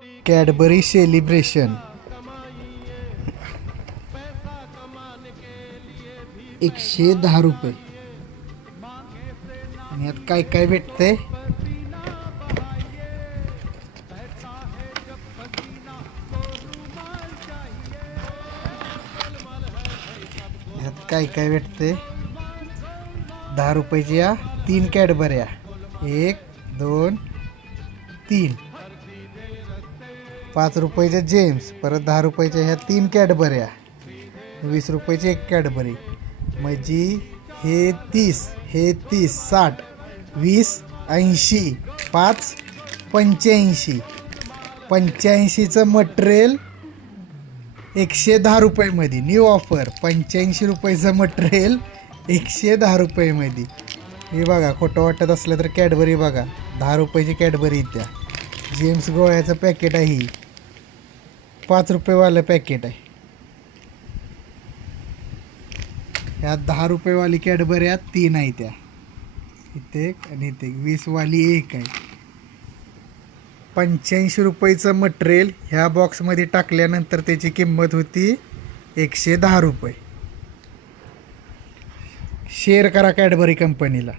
Cadbury celebration 110 रुपये. आणि यात काय काय भेटतंय? यात काय काय भेटतंय? 10 रुपयाच्या 3 कॅडबऱ्या, 1 2 3. 5 रुपयाच्या जेम्स, परत 10 रुपयाच्या ह्या 3 कॅडबऱ्या, 20 रुपयाची 1 कॅडबरी. म्हणजे हे 30, हे 30, 60, 20, 80, 5, 85. 85चं मटेरियल 110 रुपयेमध्ये. न्यू ऑफर, 85 रुपयाचं मटेरियल 110 रुपयेमध्ये. हे बघा, खोटं वाटत असलं तर कॅडबरी बघा, 10 रुपयाची कॅडबरी इत्या. जेम्स गोळ्याचं पॅकेट आहे, 5 रुपयेवालं पॅकेट आहे. ह्या 10 रुपयेवाली कॅडबऱ्या 3 आहे त्या, इथे एक आणि इथे 20 वाली 1 आहे. 85 रुपयाचं मटेरियल ह्या बॉक्समध्ये टाकल्यानंतर त्याची किंमत होती 110 रुपये. शेअर करा कॅडबरी कंपनीला.